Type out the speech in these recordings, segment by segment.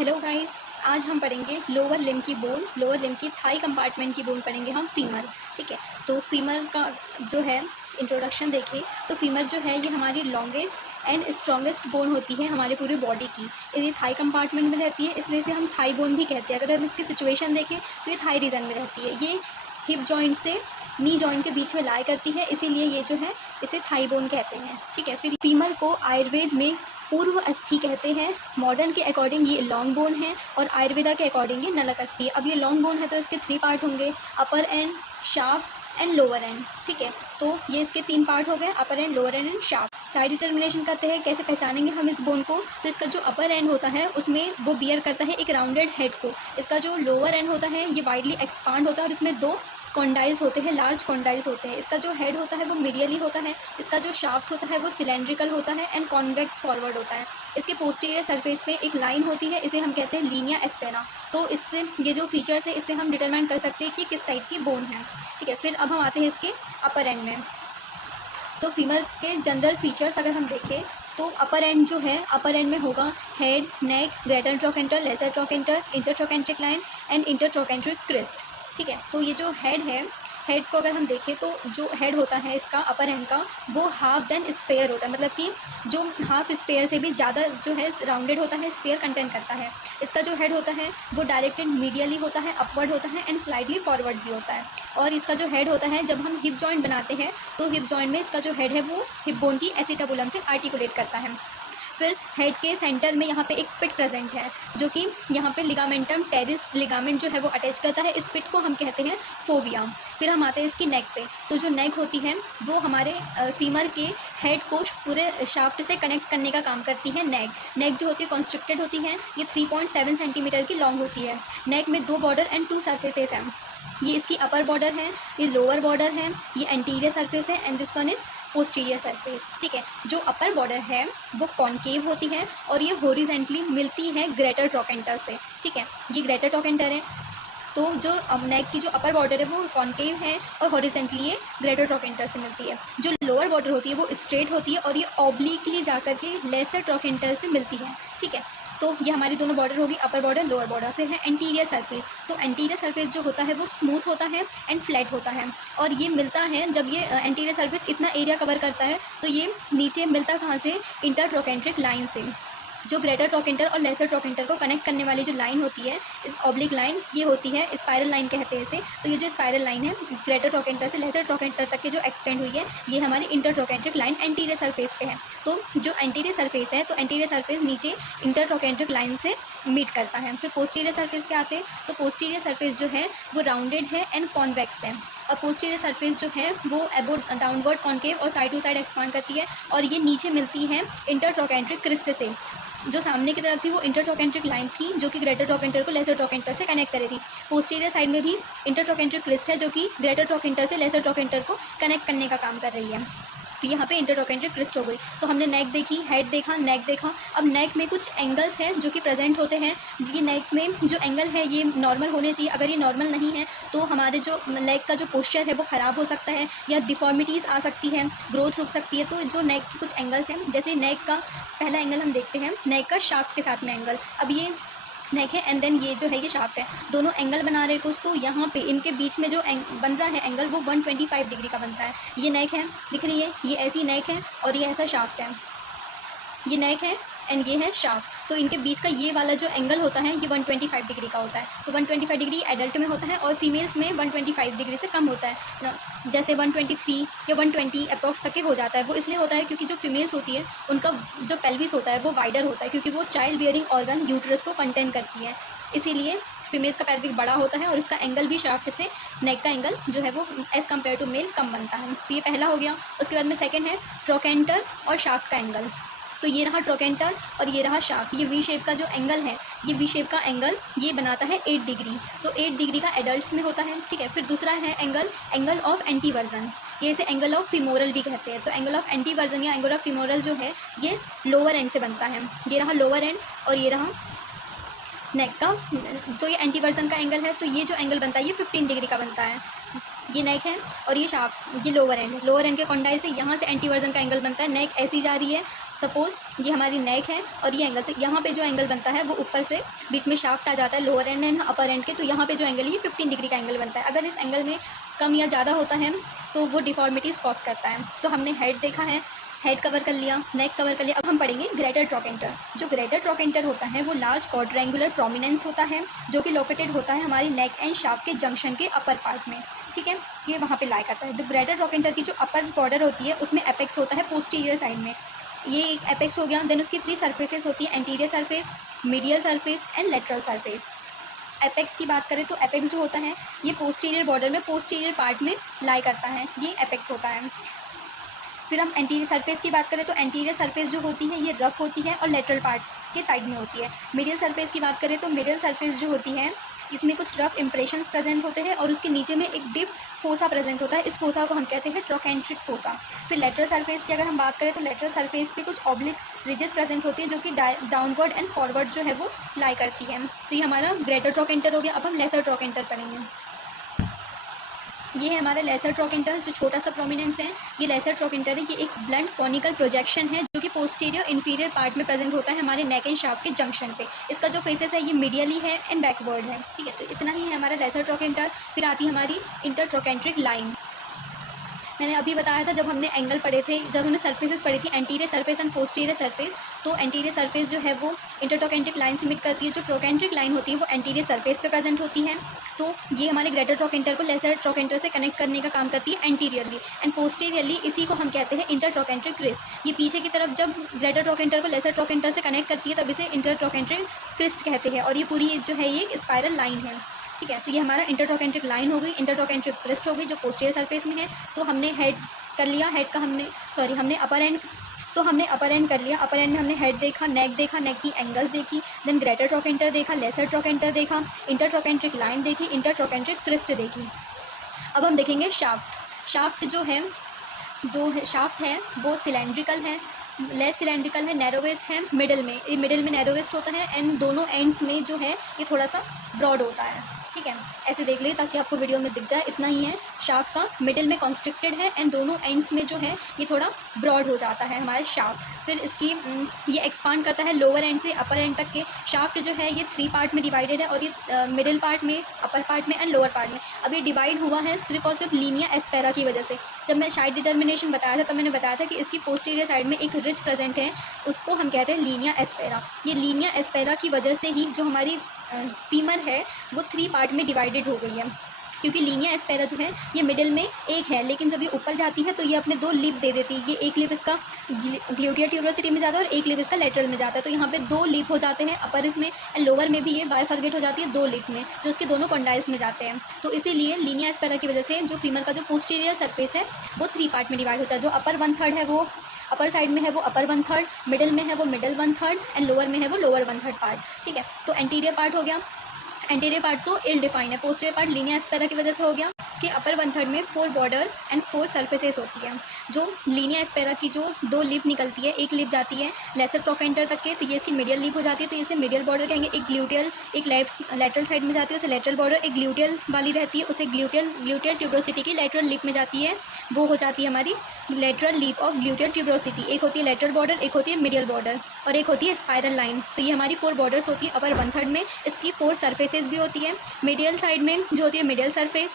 Hello guys. आज हम पढ़ेंगे लोअर लिम्ब की बोन, लोअर लिम्ब की थाई कंपार्टमेंट की बोन पढ़ेंगे हम, फीमर। ठीक है, तो फीमर का जो है इंट्रोडक्शन देखें तो फीमर जो है ये हमारी लॉन्गेस्ट एंड स्ट्रॉन्गेस्ट बोन होती है हमारे पूरे बॉडी की। ये थाई कंपार्टमेंट में रहती है, इसलिए इसे हम थाई बोन भी कहते हैं। अगर हम इसकी सिचुएशन देखें तो ये थाई रीजन में रहती है। ये हिप जॉइंट से नी जॉइंट के बीच में लाई करती है, इसीलिए ये जो है इसे थाई बोन कहते हैं। ठीक है, फिर फीमर को आयुर्वेद में पूर्व अस्थि कहते हैं। मॉडर्न के अकॉर्डिंग ये लॉन्ग बोन है और आयुर्वेदा के अकॉर्डिंग ये नलक अस्थि है। अब ये लॉन्ग बोन है तो इसके 3 पार्ट होंगे, upper end, shaft end lower end. ठीक है, तो ये इसके 3 पार्ट हो गए, upper end, lower end and shaft. Side determination करते हैं, कैसे पहचानेंगे हम इस बोन को, तो इसका जो अपर एंड होता है उसमें वो बियर करता है एक राउंडेड हेड को। इसका जो लोअर एंड होता है ये वाइडली एक्सपांड होता है और इसमें 2 कॉन्डाइल्स होते हैं, लार्ज कॉन्डाइल्स होते हैं। इसका जो हेड होता है वो मीडियली होता है, इसका जो शाफ्ट होता है वो सिलेंड्रिकल होता है एंड कॉन्वेक्स फॉरवर्ड होता है। इसके पोस्टीरियर सरफेस पे एक लाइन होती है, इसे हम कहते हैं लीनिया एस्पेरा। तो इससे ये जो फीचर्स है इससे हम डिटरमाइन कर सकते हैं कि किस साइड की बोन है। ठीक है, फिर अब हम आते हैं इसके अपर एंड में। तो फीमर के जनरल फीचर्स अगर हम देखें तो अपर एंड जो है, अपर एंड में होगा head, neck, greater trochanter, lesser trochanter, intertrochanteric line and intertrochanteric crest. ठीक है, तो ये जो हेड है, हेड को अगर हम देखें तो जो हेड होता है इसका अपर एंड का वो हाफ देन स्फेयर होता है, मतलब कि जो हाफ स्फेयर से भी ज़्यादा जो है राउंडेड होता है, स्फेयर कंटेन करता है। इसका जो हेड होता है वो डायरेक्टेड मीडियली होता है, अपवर्ड होता है एंड स्लाइडली फॉरवर्ड भी होता है। और इसका जो हेड होता है, जब हम हिप जॉइंट बनाते हैं तो हिप जॉइंट में इसका जो हेड है वो हिप बोन की एसिटाबुलम से आर्टिकुलेट करता है। फिर हेड के सेंटर में यहाँ पे एक पिट प्रेजेंट है, जो कि यहाँ पे लिगामेंटम टेरिस लिगामेंट जो है वो अटैच करता है। इस पिट को हम कहते हैं फोविया। फिर हम आते हैं इसकी नेक पे, तो जो नेक होती है वो हमारे फीमर के हेड को पूरे शाफ्ट से कनेक्ट करने का काम करती है। नेक जो होती है कॉन्स्ट्रिक्टेड होती है, ये 3.7 सेंटीमीटर की लॉन्ग होती है। नेक में 2 बॉर्डर एंड 2 सर्फेसेस हैं। ये इसकी अपर बॉर्डर है, ये लोअर बॉर्डर है, ये एंटीरियर सरफेस है and this one is posterior surface. ठीक है, जो अपर बॉर्डर है वो कॉनकेव होती है और ये हॉरिजेंटली मिलती है ग्रेटर ट्रोकेंटर से। ठीक है, ये ग्रेटर ट्रोकेंटर है, तो जो नेक की जो अपर बॉर्डर है वो कॉनकेव है और हॉरिजेंटली ये ग्रेटर ट्रोकेंटर से मिलती है। जो लोअर बॉर्डर होती है वो स्ट्रेट होती है और ये ऑब्लिकली जाकर के लेसर ट्रोकेंटर से मिलती है। ठीक है, तो ये हमारी दोनों बॉर्डर होगी, अपर बॉर्डर, लोअर बॉर्डर। फिर है एंटीरियर सरफेस, तो एंटीरियर सरफेस जो होता है वो स्मूथ होता है एंड फ्लैट होता है और ये मिलता है, जब ये एंटीरियर सरफेस इतना एरिया कवर करता है तो ये नीचे मिलता कहाँ से, इंटरट्रोकेंट्रिक लाइन से। जो ग्रेटर ट्रोकेंटर और लेसर ट्रोकेंटर को कनेक्ट करने वाली जो लाइन होती है, इस ऑब्लिक लाइन, ये होती है स्पाइरल लाइन कहते हैं इसे। तो ये जो स्पाइरल लाइन है ग्रेटर ट्रोकेंटर से लेसर ट्रोकेंटर तक की जो एक्सटेंड हुई है, ये हमारी इंटरट्रोकेंट्रिक लाइन एंटीरियर सरफेस पे है। तो जो एंटीरियर सरफेस है, तो एंटीरियर सरफेस नीचे इंटरट्रोकेंट्रिक लाइन से मीट करता है। फिर पोस्टीरियर सरफेस पे आते हैं, तो पोस्टीरियर सरफेस जो है वो राउंडेड है एंड कॉन्वेक्स है और पोस्टीरियर सरफेस जो है वो अबोव डाउनवर्ड कॉन्केव और साइड टू साइड एक्सपांड करती है और ये नीचे मिलती है इंटरट्रोकेंट्रिक क्रिस्ट से। जो सामने की तरफ थी वो इंटरट्रोकेंट्रिक लाइन थी जो कि ग्रेटर ट्रोकेंटर को लेसर ट्रोकेंटर से कनेक्ट कर रही थी। पोस्टीरियर साइड में भी इंटरट्रोकेंट्रिक क्रिस्ट है जो कि ग्रेटर ट्रोकेंटर से लेसर ट्रोकेंटर को कनेक्ट करने का काम कर रही है। तो यहाँ पे इंटरट्रोकेंट्रिक क्रिस्ट हो गई। तो हमने नेक देखी, हेड देखा, नेक देखा। अब नेक में कुछ एंगल्स हैं जो कि प्रेजेंट होते हैं। ये नेक में जो एंगल है ये नॉर्मल होने चाहिए, अगर ये नॉर्मल नहीं है तो हमारे जो लेग का जो पोस्चर है वो ख़राब हो सकता है या डिफॉर्मिटीज़ आ सकती है, ग्रोथ रुक सकती है। तो जो नेक के कुछ एंगल्स हैं, जैसे नेक का पहला एंगल हम देखते हैं, नेक का शाफ्ट के साथ में एंगल। अब ये नेक है एंड देन ये जो है ये शाफ्ट है, दोनों एंगल बना रहे कुछ, तो यहाँ पे इनके बीच में जो बन रहा है एंगल वो 125 डिग्री का बनता है। ये नेक है, दिख रही है, ये ऐसी नेक है और ये ऐसा शाफ्ट है। ये नेक है एंड ये है शाफ्ट, तो इनके बीच का ये वाला जो एंगल होता है ये 125 डिग्री का होता है। तो 125 डिग्री एडल्ट में होता है और फीमेल्स में 125 डिग्री से कम होता है ना, जैसे 123 या 120 अप्रॉक्स तक के हो जाता है। वो इसलिए होता है क्योंकि जो फीमेल्स होती है उनका जो पेल्विस होता है वो वाइडर होता है, क्योंकि वो चाइल्ड बियरिंग ऑर्गन यूट्रस को कंटेन करती है, इसीलिए फीमेल्स का पेल्विक बड़ा होता है और इसका एंगल भी शाफ्ट से नेक का एंगल जो है वो एज़ कम्पेयर टू मेल कम बनता है। तो ये पहला हो गया। उसके बाद में सेकेंड है ट्रोकेंटर और शाफ्ट का एंगल। तो ये रहा ट्रोकेंटर और ये रहा शाफ्ट। ये वी शेप का जो एंगल है, ये वी शेप का एंगल ये बनाता है 8 डिग्री, तो 8 डिग्री का एडल्ट्स में होता है। ठीक है, फिर दूसरा है एंगल ऑफ एंटीवर्जन, ये इसे एंगल ऑफ फीमोरल भी कहते हैं। तो एंगल ऑफ एंटीवर्जन या एंगल ऑफ फीमोरल जो है ये लोअर एंड से बनता है। ये रहा लोअर एंड और ये रहा नेक का, तो ये एंटीवर्जन का एंगल है। तो ये जो एंगल बनता है ये 15 डिग्री का बनता है। ये नेक है और ये शाफ्ट, ये लोअर एंड है। लोअर एंड के कॉन्डाइल से यहाँ से एंटीवर्जन का एंगल बनता है। नेक ऐसी जा रही है, सपोज ये हमारी नेक है और ये एंगल, तो यहाँ पे जो एंगल बनता है वो ऊपर से बीच में शाफ्ट आ जाता है lower end and upper and के, तो यहाँ पे जो एंगल है ये 15 डिग्री का एंगल बनता है। अगर इस एंगल में कम या ज़्यादा होता है तो वो डिफॉर्मिटीज़ कॉज करता है। तो हमने हेड देखा है, हेड कवर कर लिया, नेक कवर कर लिया। अब हम पढ़ेंगे ग्रेटर ट्रोकेंटर। जो ग्रेटर ट्रोकेंटर होता है वो लार्ज क्वाड्रेंगुलर प्रोमिनेंस होता है जो कि लोकेटेड होता है हमारी नेक एंड शाफ्ट के जंक्शन के अपर पार्ट में, ठीक है, ये वहाँ पे लाई करता है। तो ग्रेटर ट्रोकेंटर की जो अपर बॉर्डर होती है उसमें एपेक्स होता है पोस्टीरियर साइड में, ये एक एपेक्स हो गया। देन उसकी 3 सर्फेसेस होती है, anterior surface, medial surface and lateral surface. Apex की बात करें तो एपेक्स जो होता है ये पोस्टीरियर बॉर्डर में पोस्टीरियर पार्ट में लाई करता है, ये एपेक्स होता है। फिर हम एंटीरियर सरफेस की बात करें तो एंटीरियर सरफेस जो होती है ये रफ होती है और लेटरल पार्ट के साइड में होती है। मिडिल सरफेस की बात करें तो मिडिल सरफेस जो होती है इसमें कुछ रफ इंप्रेशंस प्रेजेंट होते हैं और उसके नीचे में एक डीप फोसा प्रेजेंट होता है, इस फोसा को हम कहते हैं ट्रोकेंट्रिक फोसा। फिर लेटरल सरफेस की अगर हम बात करें तो लेटरल सरफेस पे कुछ ऑब्लिक रिजेस प्रेजेंट होती है जो कि डाउनवर्ड एंड फॉरवर्ड जो है वो लाई करती है। तो ये हमारा ग्रेटर ट्रोकेंटर हो गया। अब हम लेसर ट्रोकेंटर पढ़ेंगे। ये है हमारा लेसर ट्रोकेंटर जो छोटा सा प्रोमिनेंस है। ये लेसर ट्रोकेंटर है, ये एक ब्लंट कॉनिकल प्रोजेक्शन है जो कि पोस्टीरियर इंफीरियर पार्ट में प्रेजेंट होता है हमारे नेक एंड शाफ्ट के जंक्शन पे। इसका जो फेसेस है ये मीडियली है एंड बैकवर्ड है, ठीक है। तो इतना ही है हमारा लेसर ट्रोकेंटर। फिर आती है हमारी इंटर ट्रोकेंट्रिक लाइन। मैंने अभी बताया था जब हमने एंगल पढ़े थे, जब हमने सर्फेसेस पढ़ी थी anterior surface and posterior surface, तो एंटीरियर सर्फेस जो है वो इंटरट्रोकेंट्रिक लाइन से मीट करती है। जो ट्रोकेंट्रिक लाइन होती है वो एंटीरियर सर्फेस पे प्रेजेंट होती है। तो ये हमारे ग्रेटर ट्रोकेंटर को लेसर ट्रोकेंटर से कनेक्ट करने का काम करती है एंटीरियरली एंड पोस्टीरियरली। इसी को हम कहते हैं इंटरट्रोकेंट्रिक क्रिस्ट। ये पीछे की तरफ जब ग्रेटर ट्रोकेंटर को लेसर ट्रोकेंटर से कनेक्ट करती है तब इसे इंटरट्रोकेंट्रिक क्रिस्ट कहते हैं। और ये पूरी जो है ये स्पाइरल लाइन है, ठीक है। तो ये हमारा इंटरट्रोकेंट्रिक लाइन हो गई, इंटरट्रोकेंट्रिक क्रिस्ट हो गई जो पोस्टीरियर सर्फेस में है। तो हमने हेड कर लिया, हेड का हमने अपर एंड, तो हमने अपर एंड कर लिया। अपर एंड में हमने हेड देखा, नेक की एंगल्स देखी, देन ग्रेटर ट्रोकेंटर देखा, लेसर ट्रोकेंटर देखा, इंटरट्रोकेंट्रिक लाइन देखी, इंटरट्रोकेंट्रिक क्रिस्ट देखी। अब हम देखेंगे शाफ्ट। शाफ्ट है वो सिलेंड्रिकल है, लेस सिलेंड्रिकल है, नैरोवेस्ट है, मिडिल में नैरोवेस्ट होता है एंड दोनों एंड्स में जो है ये थोड़ा सा ब्रॉड होता है, ठीक है। ऐसे देख लीजिए ताकि आपको वीडियो में दिख जाए। इतना ही है शाफ्ट का, मिडिल में कॉन्स्ट्रिक्टेड है एंड दोनों एंड्स में जो है ये थोड़ा ब्रॉड हो जाता है हमारे शाफ्ट। फिर इसकी ये एक्सपांड करता है लोअर एंड से अपर एंड तक के। शाफ्ट जो है ये 3 पार्ट में डिवाइडेड है और ये मिडिल पार्ट में, अपर पार्ट में एंड लोअर पार्ट में। अब ये डिवाइड हुआ है सिर्फ और सिर्फ लीनिया एस्पेरा की वजह से। जब मैं साइड डिटर्मिनेशन बताया था तब मैंने बताया था कि इसकी पोस्टीरियर साइड में एक रिच प्रेजेंट है, उसको हम कहते हैं लीनिया एस्पेरा। ये लीनिया एस्पेरा की वजह से ही जो हमारी फीमर है वो 3 पार्ट में डिवाइडेड हो गई है, क्योंकि लीनिया एस्पेरा जो है ये मिडिल में एक है, लेकिन जब ये ऊपर जाती है तो ये अपने 2 लिप दे देती है। ये एक लिप इसका ग्लूटियर ट्यूबरोसिटी में जाता है और एक लिप इसका लेटरल में जाता है। तो यहाँ पे 2 लिप हो जाते हैं, अपर इसमें एंड लोअर में भी ये बायफर्गेट हो जाती है 2 लिप में, जो उसके दोनों कॉन्डाइल्स में जाते हैं। तो इसीलिए लीनिया एस्पेरा की वजह से जो फीमर का जो पोस्टीरियर सरफेस है वो 3 पार्ट में डिवाइड होता है। जो अपर 1/3 है वो अपर साइड में है वो अपर 1/3, मिडिल में है वो मिडिल 1/3 एंड लोअर में है वो लोअर 1/3 पार्ट, ठीक है। तो एंटीरियर पार्ट हो गया। एंटीरियर पार्ट तो इल डिफाइन है, पोस्टीरियर पार्ट लीनिया एस्पेरा की वजह से हो गया। इसके अपर 1/3 में 4 बॉर्डर एंड 4 सर्फेसेस होती है। जो लीनिया एस्पेरा की जो 2 लिप निकलती है, एक लिप जाती है लेसर ट्रोकेंटर तक के, तो ये इसकी मीडियल लिप हो जाती है, तो इसे मीडियल बॉर्डर कहेंगे। एक ग्लूटियल, एक लेटरल साइड में जाती है उसे लेटरल बॉर्डर, एक ग्लूटियल वाली रहती है उसे ग्लूटियल ट्यूबरोसिटी की लेटरल लिप में जाती है, वो हो जाती है हमारी lateral lip of gluteal tuberosity. एक होती है लेटरल बॉर्डर, एक होती है मीडियल बॉर्डर और एक होती है स्पाइरल लाइन। तो ये हमारी 4 बॉर्डर्स होती है अपर 1/3 में। इसकी 4 सर्फेसेस भी होती है। मीडियल साइड में जो होती है मीडियल सरफेस,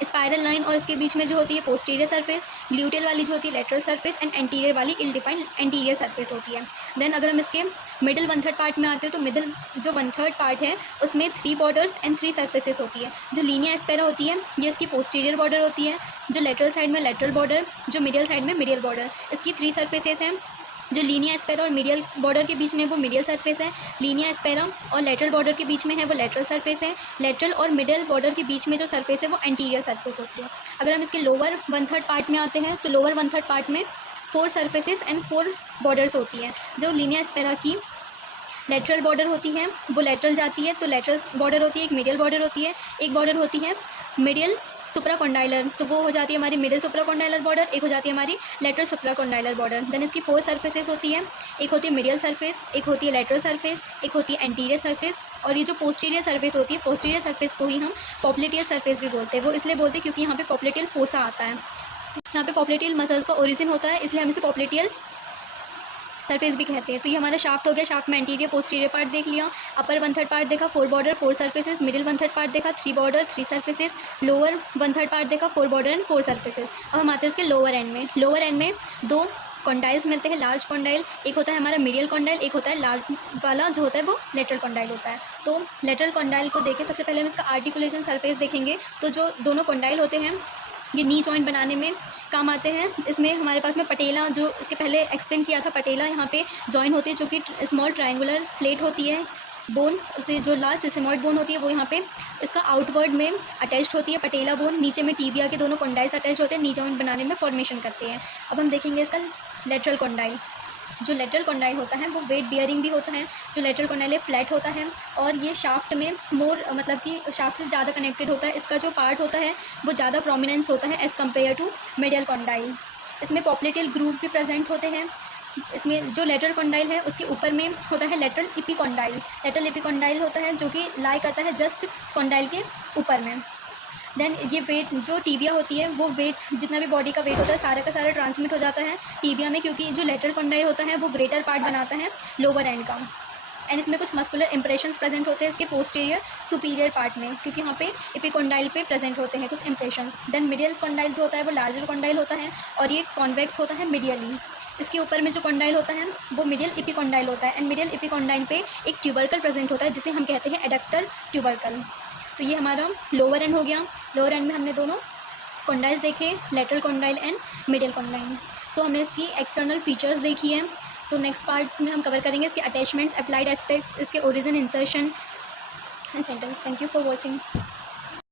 स्पाइरल लाइन और इसके बीच में जो होती है पोस्टीरियर सरफेस, ग्लूटियल वाली जो होती है लेटरल सरफेस एंड एंटीरियर वाली इल डिफाइंड एंटीरियर सरफेस होती है। देन अगर हम इसके मिडिल 1/3 पार्ट में आते हैं तो मिडिल जो 1/3 पार्ट है उसमें 3 बॉर्डर्स एंड 3 सर्फेसेस होती है। जो लीनिया एस्पेरा होती है ये इसकी पोस्टीरियर बॉर्डर होती है, जो लेटरल साइड में लेटरल बॉर्डर, जो मिडियल साइड में मिडियल बॉर्डर। इसकी 3 सर्फेसेस हैं। जो लीनिया एस्पेरा और मीडियल बॉर्डर के बीच में वो मीडियल सरफेस है, लीनिया एस्पेरा और लेटरल बॉर्डर के बीच में है वो लेटरल सरफेस है, लेटरल और मिडिल बॉर्डर के बीच में जो सरफेस है वो एंटीरियर सरफेस होती है। अगर हम इसके लोअर 1/3 पार्ट में आते हैं तो लोअर 1/3 पार्ट में 4 सर्फेसेस एंड 4 बॉर्डर्स होती हैं। जो लीनिया एस्पेरा की लेटरल बॉर्डर होती है वो लेटरल जाती है, तो लेटरल बॉर्डर होती है, एक मीडियल बॉर्डर होती है, एक बॉर्डर होती है मीडियल सुप्राकोंडाइलर, तो वो हो जाती है हमारी मिडिल सुप्राकोंडाइलर बॉर्डर, एक हो जाती है हमारी लेटरल सुप्राकोंडाइलर बॉर्डर। देन इसकी 4 सर्फेसेस होती है, एक होती है मीडियल सरफेस, एक होती है लेटरल सरफेस, एक होती है एंटीरियर सरफेस, और ये जो पोस्टीरियर सरफेस होती है, पोस्टीरियर सरफेस को ही हम पॉप्लेटियल सरफेस भी बोलते हैं। वो इसलिए बोलते हैं क्योंकि यहाँ पे पॉप्लेटियल फोसा आता है, यहाँ पे पॉप्लेटियल मसल्स का ओरिजिन होता है, इसलिए हम इसे पॉप्लेटियल सरफेस भी कहते हैं। तो ये हमारा शाफ्ट हो गया, शाफ्ट में एंटीरियर पोस्टीरियर पार्ट देख लिया, अपर 1/3 पार्ट देखा, 4 बॉर्डर 4 सर्फेसेस, मिडिल 1/3 पार्ट देखा, 3 बॉर्डर 3 सर्फेसेस, लोअर 1/3 पार्ट देखा, 4 बॉर्डर एंड 4 सर्फेसेस। अब हम आते हैं इसके लोअर एंड में। लोअर एंड में 2 कॉन्डाइल्स मिलते हैं, लार्ज कॉन्डाइल, एक होता है हमारा मीडियल कॉन्डाइल, एक होता है लार्ज वाला जो होता है वो लेटरल कॉन्डाइल होता है। तो लेटरल कॉन्डाइल को देखें, सबसे पहले हम इसका आर्टिकुलेशन सरफेस देखेंगे। तो जो दोनों कॉन्डाइल होते हैं ये नी जॉइंट बनाने में काम आते हैं। इसमें हमारे पास में पटेला, जो इसके पहले एक्सप्लेन किया था, पटेला यहाँ पे जॉइन होती है, जो कि स्मॉल ट्रायंगुलर प्लेट होती है, बोन उसे जो लास्ट सिसेमॉइड बोन होती है वो यहाँ पे इसका आउटवर्ड में अटैच्ड होती है पटेला बोन, नीचे में टीबिया के दोनों कॉन्डाइल्स अटैच होते हैं, नी जॉइंट बनाने में फॉर्मेशन करते हैं। अब हम देखेंगे इसका लेटरल कॉन्डाइल। जो लेटरल कॉन्डाइल होता है वो वेट बियरिंग भी होता है। जो लेटरल कॉन्डाइल है फ्लैट होता है और ये शाफ्ट में मोर मतलब कि शाफ्ट से ज़्यादा कनेक्टेड होता है। इसका जो पार्ट होता है वो ज़्यादा प्रोमिनेंस होता है as compared to medial condyle. इसमें पॉप्लेटियल ग्रूव भी प्रेजेंट होते हैं। इसमें जो लेटरल कॉन्डाइल है उसके ऊपर में होता है लेटरल इपिकॉन्डाइल। लेटरल इपिकॉन्डाइल होता है जो कि लाई करता है जस्ट कॉन्डाइल के ऊपर में। देन ये वेट जो टीबिया होती है वो वेट जितना भी बॉडी का वेट होता है सारा का सारा ट्रांसमिट हो जाता है टीबिया में, क्योंकि जो लेटरल कॉन्डाइल होता है वो ग्रेटर पार्ट बनाता है लोअर एंड का। एंड इसमें कुछ मस्कुलर इंप्रेशंस प्रेजेंट होते हैं इसके पोस्टीरियर सुपीरियर पार्ट में, क्योंकि यहाँ पे इपिकॉन्डाइल पे प्रेजेंट होते हैं कुछ इंप्रेशंस। देन मिडियल कॉन्डाइल जो होता है वो लार्जर कॉन्डाइल होता है और ये कॉन्वेक्स होता है मिडियली। इसके ऊपर में जो कॉन्डाइल होता है वो मिडियल इपिकॉन्डाइल होता है एंड मिडियल इपिकॉन्डाइल पे एक ट्यूबरकल प्रेजेंट होता है जिसे हम कहते हैं एडक्टर ट्यूबरकल। तो ये हमारा लोअर एंड हो गया। लोअर एंड में हमने दोनों कॉन्डाइल्स देखे, lateral condyle and medial condyle. So हमने इसकी एक्सटर्नल फीचर्स देखी है। तो नेक्स्ट पार्ट में हम कवर करेंगे इसके अटैचमेंट्स, अप्लाइड एस्पेक्ट्स, इसके origin, insertion and sentence. Thank you for watching.